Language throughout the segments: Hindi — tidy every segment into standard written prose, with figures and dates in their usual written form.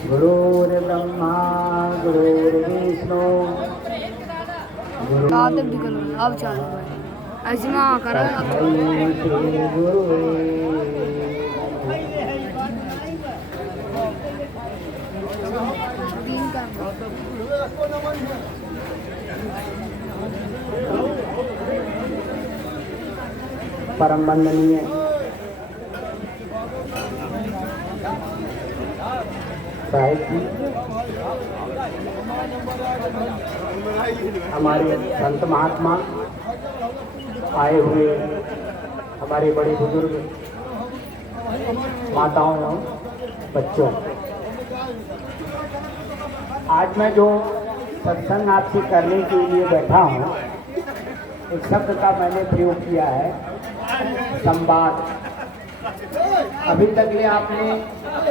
गुरुर्ब्रह्मा गुरुर्विष्णु अब चालू ऐसे में करो श्री गुरु परम वंदनीय साहिब जी, हमारे संत महात्मा आए हुए, हमारे बड़े बुजुर्ग माताओं एवं बच्चों, आज मैं जो सत्संग आपसे करने के लिए बैठा हूँ, एक शब्द का मैंने प्रयोग किया है, संवाद। अभी तक ये आपने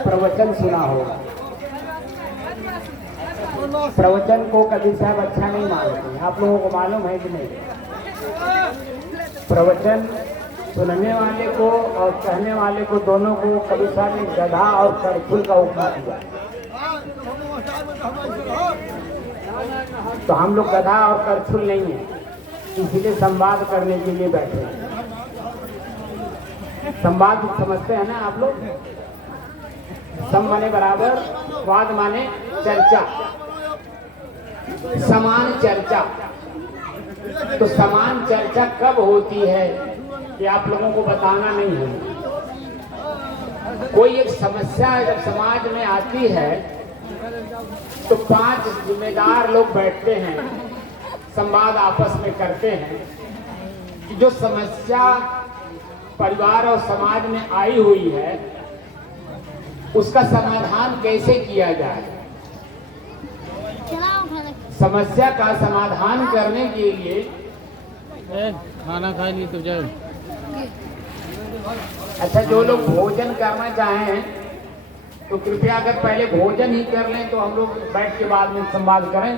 प्रवचन सुना होगा। प्रवचन को कभी साहब अच्छा नहीं मानते, आप लोगों को मालूम है कि नहीं? प्रवचन सुनने वाले को और कहने वाले को दोनों को कभी साहब ने गधा और करछुल का उपमा दिया। तो हम लोग गधा और करछुल नहीं है, इसीलिए संवाद करने के लिए बैठे हैं। संवाद समझते हैं ना आप लोग? सम माने बराबर, वाद माने चर्चा, समान चर्चा। तो समान चर्चा कब होती है कि आप लोगों को बताना नहीं है। कोई एक समस्या जब समाज में आती है तो 5 जिम्मेदार लोग बैठते हैं, संवाद आपस में करते हैं कि जो समस्या परिवार और समाज में आई हुई है उसका समाधान कैसे किया जाए। समस्या का समाधान करने के लिए खाना खा लिए तो जाओ। अच्छा, जो लोग भोजन करना चाहें तो कृपया अगर पहले भोजन ही कर लें तो हम लोग बैठ के बाद में संवाद करें।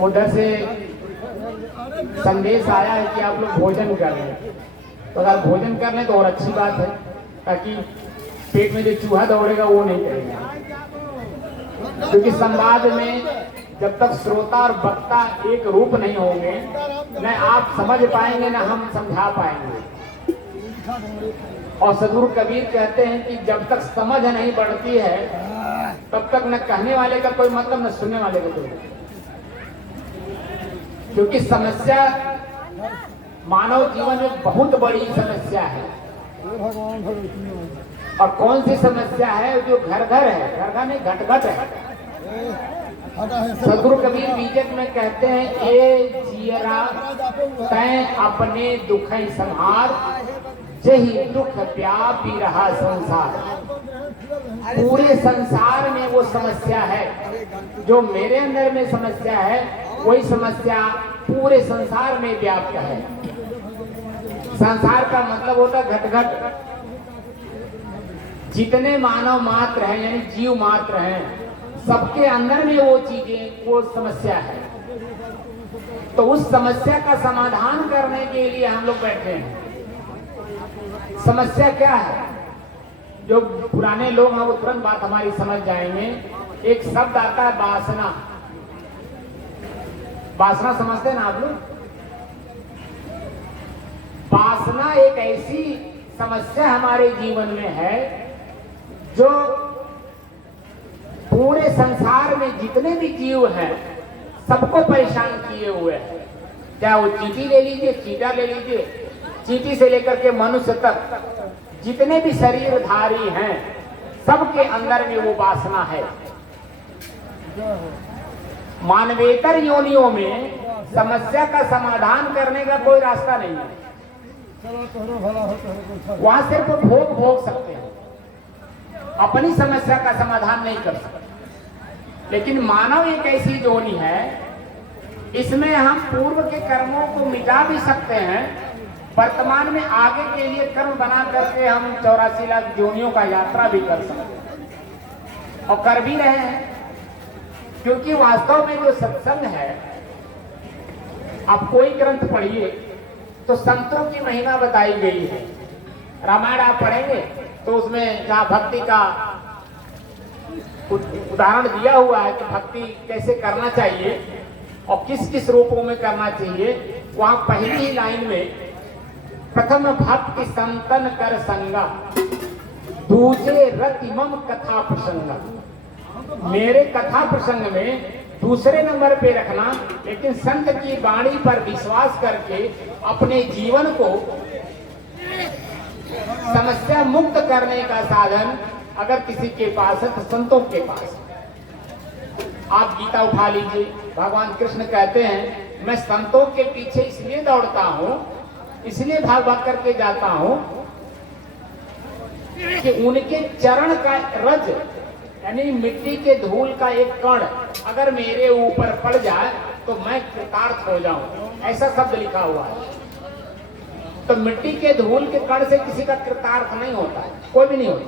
उधर से संदेश आया है कि आप लोग भोजन कर लें, तो अगर भोजन कर लें तो और अच्छी बात है, ताकि पेट में जो चूहा दौड़ेगा वो नहीं करेगा। क्योंकि संवाद में जब तक श्रोता और वक्ता एक रूप नहीं होंगे, न आप समझ पाएंगे न हम समझा पाएंगे। और सदगुरु कबीर कहते हैं कि जब तक समझ नहीं बढ़ती है तब तक न कहने वाले का कोई मतलब न सुनने वाले का कोई मतलब। क्योंकि समस्या मानव जीवन में बहुत बड़ी समस्या है। और कौन सी समस्या है? जो घर घर है, घर घर नहीं घट घट है। सदगुरु कबीर बीजक में कहते हैं, ए जियरा तैं अपने दुख संहार, जही दुख व्यापी रहा संसार। पूरे संसार में वो समस्या है, जो मेरे अंदर में समस्या है वही समस्या पूरे संसार में व्याप्त है। संसार का मतलब होता घट घट। जितने मानव मात्र हैं यानी जीव मात्र हैं, सबके अंदर में वो चीजें, वो समस्या है। तो उस समस्या का समाधान करने के लिए हम लोग बैठे हैं। समस्या क्या है? जो पुराने लोग हैं वो तुरंत बात हमारी समझ जाएंगे। एक शब्द आता है वासना। वासना समझते हैं ना आप लोग? वासना एक ऐसी समस्या हमारे जीवन में है जो पूरे संसार में जितने भी जीव हैं सबको परेशान किए हुए हैं। चाहे वो चींटी ले लीजिए, चींटा ले लीजिए, चींटी से लेकर के मनुष्य तक जितने भी शरीरधारी हैं सबके अंदर में वो वासना है। मानवेतर योनियों में समस्या का समाधान करने का कोई रास्ता नहीं है। वहां सिर्फ भोग भोग सकते हैं, अपनी समस्या का समाधान नहीं कर सकते। लेकिन मानव एक ऐसी योनि है, इसमें हम पूर्व के कर्मों को मिटा भी सकते हैं, वर्तमान में आगे के लिए कर्म बना करके हम 84 लाख योनियों का यात्रा भी कर सकते हैं और कर भी रहे हैं। क्योंकि वास्तव में जो सत्संग है, आप कोई ग्रंथ पढ़िए तो संतों की महिमा बताई गई है। रामायण आप पढ़ेंगे तो उसमें जहाँ भक्ति का उदाहरण दिया हुआ है कि भक्ति कैसे करना चाहिए और किस किस रूपों में करना चाहिए। वहां पहली ही लाइन में प्रथम भक्ति संतन कर संगा, दूसरे रति मम कथा प्रसंगा। मेरे कथा प्रसंग में दूसरे नंबर पे रखना, लेकिन संत की वाणी पर विश्वास करके अपने जीवन को समस्या मुक्त करने का साधन अगर किसी के पास है तो संतों के पास। आप गीता उठा लीजिए, भगवान कृष्ण कहते हैं मैं संतों के पीछे इसलिए दौड़ता हूं, इसलिए भाग भाग करके जाता हूं कि उनके चरण का रज यानी मिट्टी के धूल का एक कण अगर मेरे ऊपर पड़ जाए तो मैं कृतार्थ हो जाऊं, ऐसा शब्द लिखा हुआ है। तो मिट्टी के धूल के कण से किसी का कृतार्थ नहीं होता है, कोई भी नहीं होता।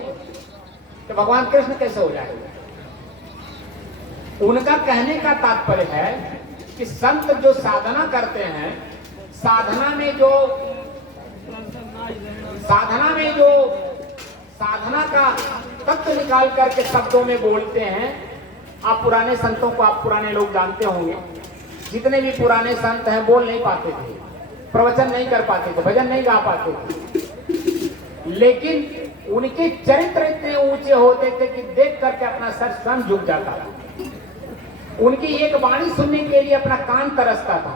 तो भगवान कृष्ण कैसे हो जाएगा? उनका कहने का तात्पर्य है कि संत जो साधना करते हैं, साधना में जो साधना का तत्व निकाल करके शब्दों में बोलते हैं। आप पुराने संतों को, आप पुराने लोग जानते होंगे, जितने भी पुराने संत हैं बोल नहीं पाते थे, प्रवचन नहीं कर पाते थे, भजन नहीं गा पाते थे, लेकिन उनके चरित्र इतने ऊंचे होते थे कि देख करके अपना सर स्वयं झुक जाता था। उनकी एक वाणी सुनने के लिए अपना कान तरसता था।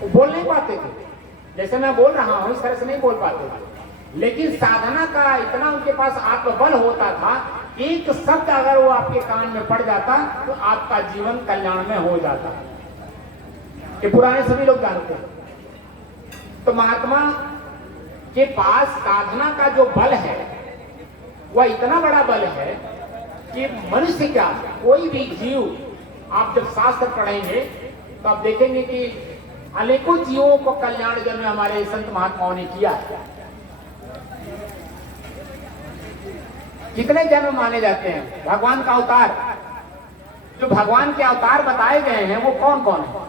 वो बोल नहीं पाते थे, जैसे मैं बोल रहा हूं इस तरह से नहीं बोल पाते थे, लेकिन साधना का इतना उनके पास आत्मबल होता था, एक शब्द अगर वो आपके कान में पड़ जाता तो आपका जीवन कल्याण में हो जाता। ये पुराने सभी लोग जानते हैं। तो महात्मा के पास साधना का जो बल है वह इतना बड़ा बल है कि मनुष्य क्या, कोई भी जीव, आप जब शास्त्र पढ़ेंगे तो आप देखेंगे कि अनेकों जीवों को कल्याण जन्म हमारे संत महात्माओं ने किया है। कितने जन्म माने जाते हैं? भगवान का अवतार, जो भगवान के अवतार बताए गए हैं वो कौन कौन है?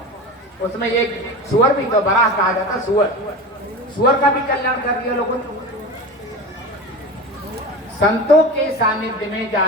उसमें एक सुअर भी तो बराह कहा जाता, सुअर का भी कल्याण कर दिया लोगों ने। संतों के सानिध्य में जाने